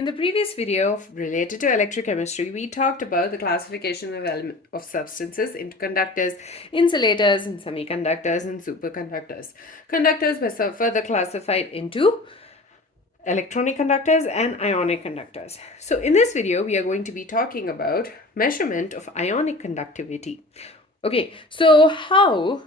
In the previous video related to electrochemistry, we talked about the classification of substances into conductors, insulators, and semiconductors, and superconductors. Conductors were further classified into electronic conductors and ionic conductors. So in this video, we are going to be talking about measurement of ionic conductivity. Okay, so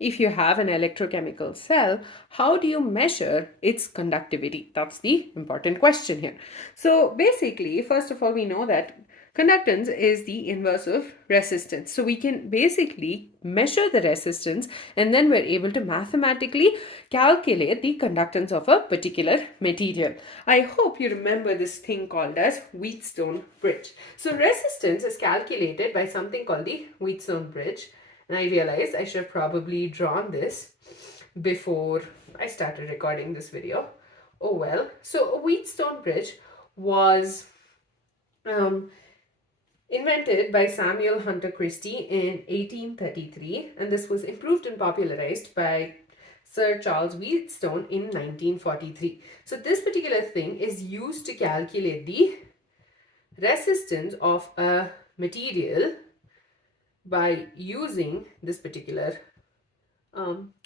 if you have an electrochemical cell, how do you measure its conductivity? That's the important question here. So basically, first of all, we know that conductance is the inverse of resistance. So we can basically measure the resistance and then we're able to mathematically calculate the conductance of a particular material. I hope you remember this thing called as Wheatstone Bridge. So resistance is calculated by something called the Wheatstone Bridge. And I realized I should have probably drawn this before I started recording this video. Oh well. So a Wheatstone Bridge was invented by Samuel Hunter Christie in 1833, and this was improved and popularized by Sir Charles Wheatstone in 1943. So this particular thing is used to calculate the resistance of a material by using this particular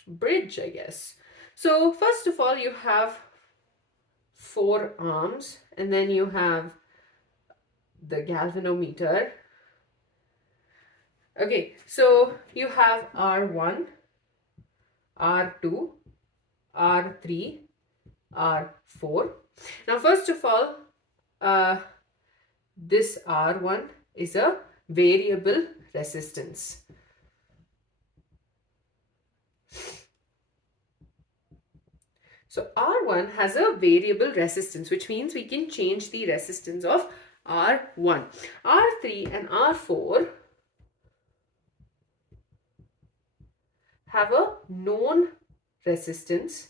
bridge, I guess. So first of all, you have 4 arms, and then you have the galvanometer. Okay, so you have R1, R2, R3, R4. Now first of all, this R1 is a variable resistance. So R1 has a variable resistance, which means we can change the resistance of R1. R3 and R4 have a known resistance.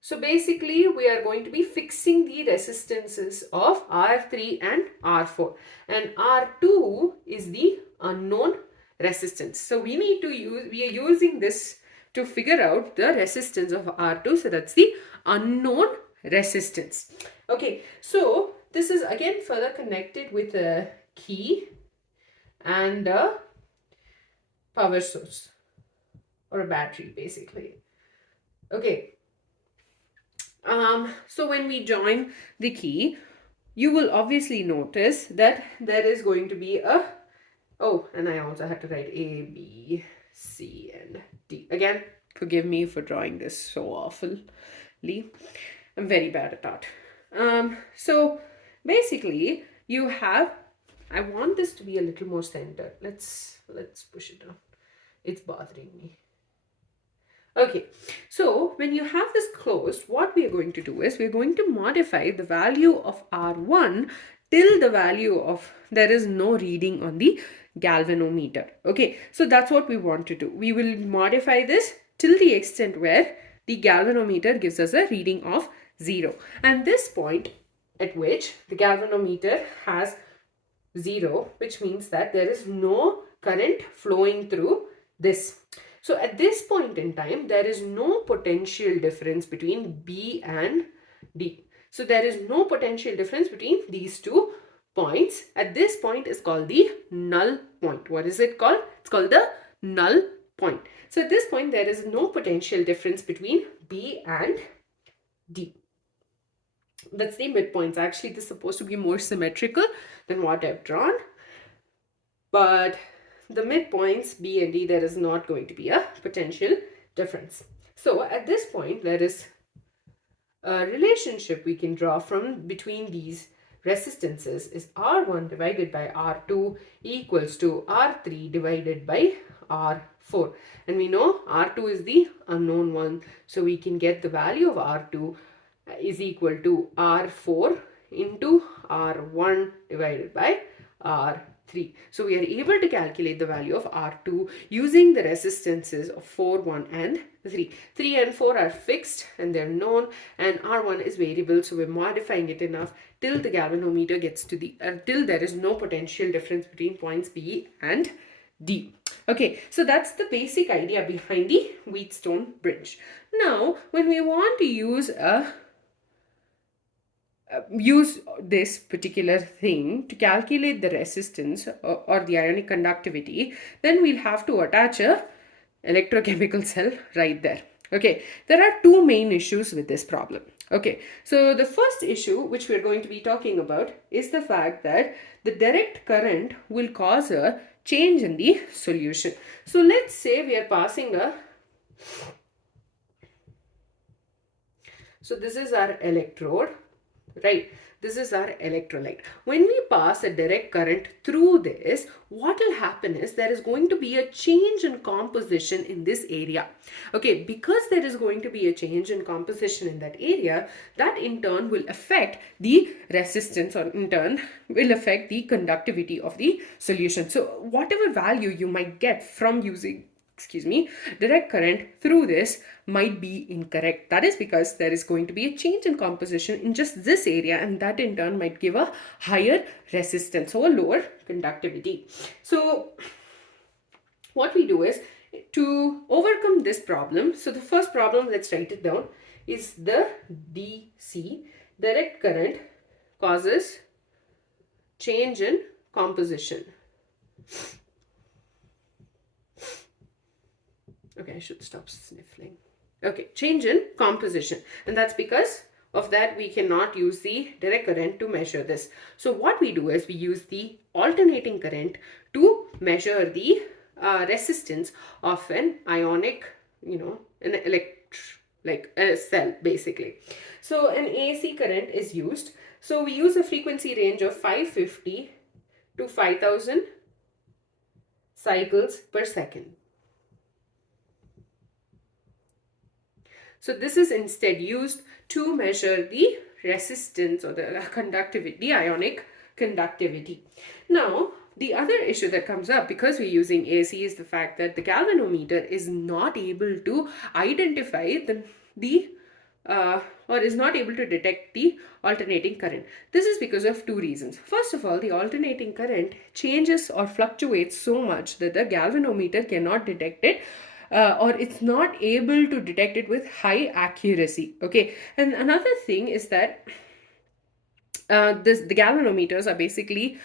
So basically, we are going to be fixing the resistances of R3 and R4. And R2 is the unknown resistance. So we are using this to figure out the resistance of R2. So that's the unknown resistance. Okay, so this is again further connected with a key and a power source or a battery basically. Okay. So when we join the key, you will obviously notice that there is going to be and I also had to write A, B, C, and D. Again, forgive me for drawing this so awfully. I'm very bad at that. So basically you have, I want this to be a little more centered. Let's push it down. It's bothering me. Okay, so when you have this closed, what we are going to do is we are going to modify the value of R1 till the value of, there is no reading on the galvanometer. Okay, so that's what we want to do. We will modify this till the extent where the galvanometer gives us a reading of 0. And this point at which the galvanometer has 0, which means that there is no current flowing through this. So at this point in time, there is no potential difference between B and D. So there is no potential difference between these 2 points. At this point is called the null point. What is it called? It's called the null point. So at this point, there is no potential difference between B and D. That's the midpoints. Actually, this is supposed to be more symmetrical than what I've drawn. But the midpoints B and D, there is not going to be a potential difference. So at this point, there is a relationship we can draw from between these resistances is R1 divided by R2 equals to R3 divided by R4. And we know R2 is the unknown one. So we can get the value of R2 is equal to R4 into R1 divided by R3. So we are able to calculate the value of R2 using the resistances of 4, 1 and 3. 3 and 4 are fixed and they're known, and R1 is variable, so we're modifying it enough till the galvanometer gets to the, till there is no potential difference between points B and D. Okay, so that's the basic idea behind the Wheatstone Bridge. Now, when we want to use a use this particular thing to calculate the resistance or the ionic conductivity, then we'll have to attach a electrochemical cell right there. Okay, there are two main issues with this problem. Okay, so the first issue which we're going to be talking about is the fact that the direct current will cause a change in the solution. So let's say we are passing a, so this is our electrode, right? This is our electrolyte. When we pass a direct current through this, what will happen is there is going to be a change in composition in this area. Okay, because there is going to be a change in composition in that area, that in turn will affect the resistance, or in turn will affect the conductivity of the solution. So whatever value you might get from using, direct current through this might be incorrect. That is because there is going to be a change in composition in just this area, and that in turn might give a higher resistance or lower conductivity. So what we do is to overcome this problem. So the first problem, let's write it down, is the DC, direct current causes change in composition. Okay, I should stop sniffling. Okay, change in composition. And that's because of that we cannot use the direct current to measure this. So what we do is we use the alternating current to measure the resistance of an ionic, an like a cell basically. So an AC current is used. So we use a frequency range of 550 to 5000 cycles per second. So this is instead used to measure the resistance or the conductivity, the ionic conductivity. Now, the other issue that comes up because we're using AC is the fact that the galvanometer is not able to identify or is not able to detect the alternating current. This is because of two reasons. First of all, the alternating current changes or fluctuates so much that the galvanometer cannot detect it, or it's not able to detect it with high accuracy. Okay, and another thing is that the galvanometers are basically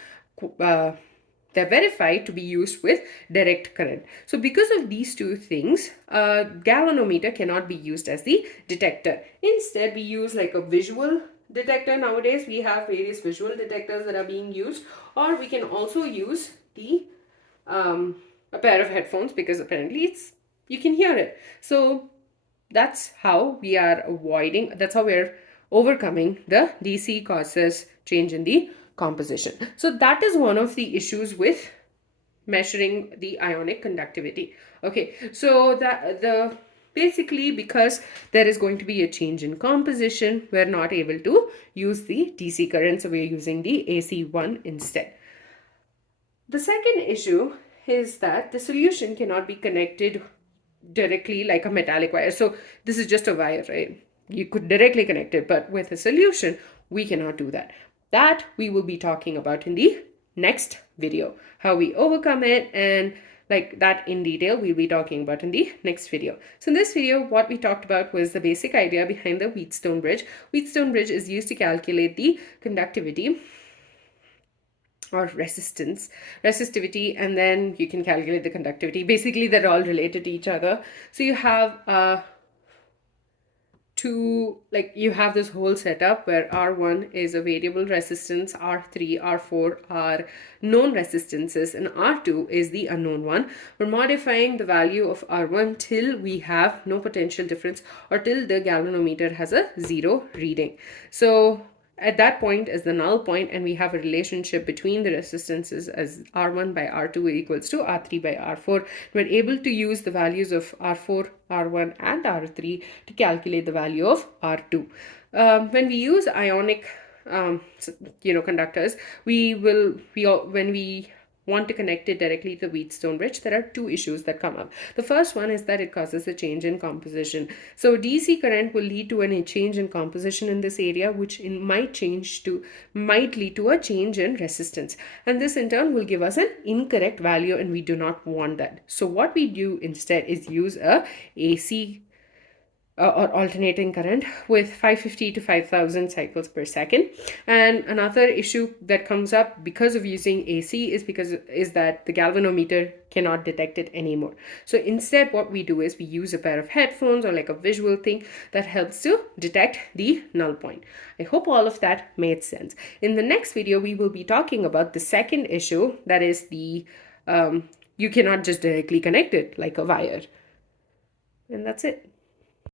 they're verified to be used with direct current. So because of these two things, galvanometer cannot be used as the detector. Instead, we use like a visual detector. Nowadays we have various visual detectors that are being used, or we can also use the a pair of headphones, because apparently you can hear it. So that's how we're overcoming the DC causes change in the composition. So that is one of the issues with measuring the ionic conductivity. Okay, so basically because there is going to be a change in composition, we're not able to use the DC current, so we're using the AC one instead. The second issue is that the solution cannot be connected directly like a metallic wire. So this is just a wire, right? You could directly connect it, but with a solution, we cannot do that. That we will be talking about in the next video. How we overcome it, and like that in detail, we'll be talking about in the next video. So in this video, what we talked about was the basic idea behind the Wheatstone Bridge. Wheatstone Bridge is used to calculate the conductivity or resistivity, and then you can calculate the conductivity. Basically, they're all related to each other. So you have you have this whole setup where R1 is a variable resistance, R3, R4 are known resistances, and R2 is the unknown one. We're modifying the value of R1 till we have no potential difference, or till the galvanometer has a 0 reading. So at that point is the null point, and we have a relationship between the resistances as R1 by R2 equals to R3 by R4. We're able to use the values of R4, R1 and R3 to calculate the value of R2. When we use ionic conductors, when we want to connect it directly to the Wheatstone Bridge, there are two issues that come up. The first one is that it causes a change in composition. So DC current will lead to a change in composition in this area, which might lead to a change in resistance. And this in turn will give us an incorrect value, and we do not want that. So what we do instead is use a AC or alternating current with 550 to 5000 cycles per second. And another issue that comes up because of using AC is that the galvanometer cannot detect it anymore. So instead what we do is we use a pair of headphones or like a visual thing that helps to detect the null point. I hope all of that made sense. In the next video we will be talking about the second issue, that is the you cannot just directly connect it like a wire. And that's it.